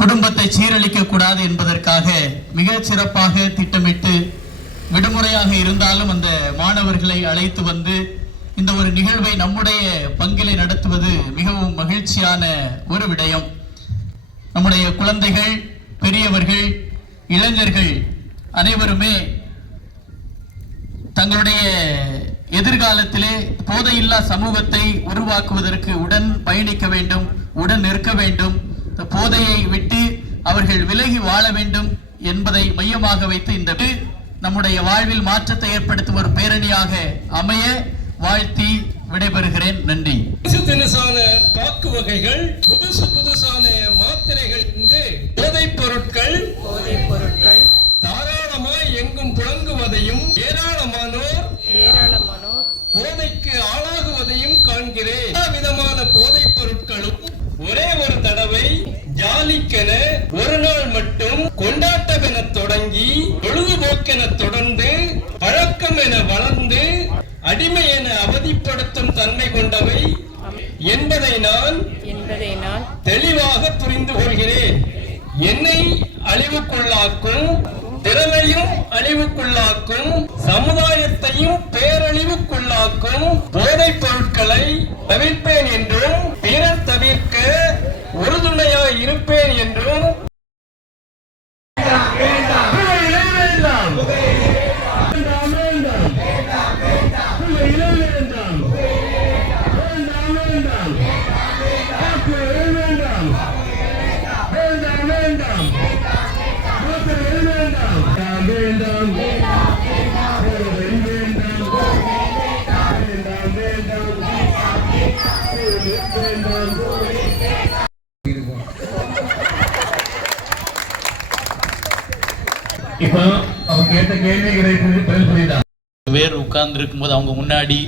குடும்பத்தை சீரழிக்க கூடாது என்பதற்காக மிக சிறப்பாக திட்டமிட்டு விடுமுறையாக இருந்தாலும் அந்த மாணவர்களை அழைத்து வந்து இந்த ஒரு நிகழ்வை நம்முடைய பங்கிலே நடத்துவது மிகவும் மகிழ்ச்சியான ஒரு விடயம். நம்முடைய குழந்தைகள், பெரியவர்கள், இளைஞர்கள் அனைவருமே தங்களுடைய எதிர்காலத்திலே போதையில்லா சமூகத்தை உருவாக்குவதற்கு உடன் பயணிக்க வேண்டும், உடன் நிற்க வேண்டும், போதையை விட்டு அவர்கள் விலகி வாழ வேண்டும் என்பதை மையமாக வைத்து இந்த நம்முடைய வாழ்வில் மாற்றத்தை ஏற்படுத்தும் ஒரு பேரணியாக அமைய வாழ்த்தி விடைபெறுகிறேன். நன்றி. தினசான பாக்கு வகைகள், புதுசான மாத்திரைகள், போதைப் பொருட்கள் தாராளமாய் எங்கும் புழங்குவதையும் ஏராளமானோர் போதைக்கு ஆளாகுவதையும் காண்கிறேன். எல்லா விதமான போதைப் பொருட்களும் ஒரே ஒரு தடவை ஜாலிக்கென ஒரு நாள் மட்டும் கொண்டாட்டமென தொடங்கி பொழுதுபோக்கென தொடர்ந்து பழக்கம் என வளர்ந்து அடிமை என அவதிப்படுத்தும் தன்மை கொண்டவை என்பதை நான் தெளிவாக புரிந்து கொள்கிறேன். என்னை அழிவுக்குள்ளாக்கும், திறமையும் அழிவுக்குள்ளாக்கும், சமுதாயத்தையும் பேரழிவுக்குள்ளாக்கும் போதைப் பொருட்களை தவிர்ப்பேன் என்றும் பிறர் தவிர்க்க உறுதுணையாய் இருப்பேன் என்றும் வேறு உட்கார்ந்து இருக்கும்போது அவங்க முன்னாடி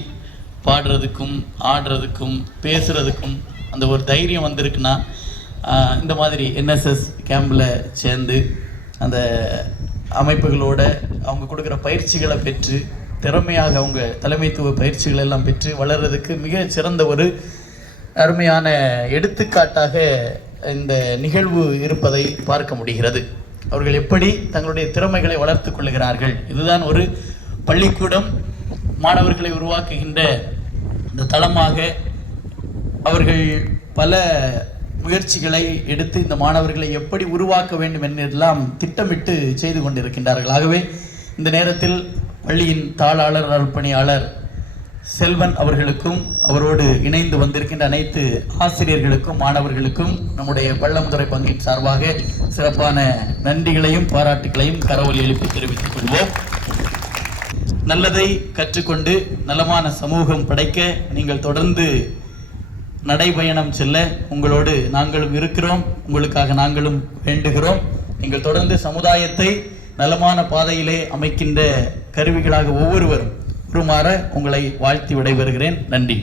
பாடுறதுக்கும் ஆடுறதுக்கும் பேசுறதுக்கும் அந்த ஒரு தைரியம் வந்திருக்குன்னா இந்த மாதிரி என்எஸ்எஸ் கேம்பில் சேர்ந்து அந்த அமைப்புகளோட அவங்க கொடுக்குற பயிற்சிகளை பெற்று திறமையாக அவங்க தலைமைத்துவ பயிற்சிகள் எல்லாம் பெற்று வளர்றதுக்கு மிக சிறந்த ஒரு அருமையான எடுத்துக்காட்டாக இந்த நிகழ்வு இருப்பதை பார்க்க முடிகிறது. அவர்கள் எப்படி தங்களுடைய திறமைகளை வளர்த்து கொள்ளுகிறார்கள். இதுதான் ஒரு பள்ளிக்கூடம் மாணவர்களை உருவாக்குகின்ற இந்த தளமாக அவர்கள் பல முயற்சிகளை எடுத்து இந்த மாணவர்களை எப்படி உருவாக்க வேண்டும் என்றெல்லாம் திட்டமிட்டு செய்து கொண்டிருக்கின்றார்கள். ஆகவே இந்த நேரத்தில் பள்ளியின் தாளாளர் அருள்பணியாளர் செல்வன் அவர்களுக்கும் அவரோடு இணைந்து வந்திருக்கின்ற அனைத்து ஆசிரியர்களுக்கும் மாணவர்களுக்கும் நம்முடைய பள்ளமுத்துறை பங்கின் சார்பாக சிறப்பான நன்றிகளையும் பாராட்டுகளையும் கரவொலி எழுப்பி தெரிவித்துக் கொள்வோம். நல்லதை கற்றுக்கொண்டு நலமான சமூகம் படைக்க நீங்கள் தொடர்ந்து நடைபயணம் செல்ல உங்களோடு நாங்களும் இருக்கிறோம். உங்களுக்காக நாங்களும் வேண்டுகிறோம். நீங்கள் தொடர்ந்து சமுதாயத்தை நலமான பாதையிலே அமைக்கின்ற கருவிகளாக ஒவ்வொருவரும் உருமாற உங்களை வாழ்த்தி விடைபெறுகிறேன். நன்றி.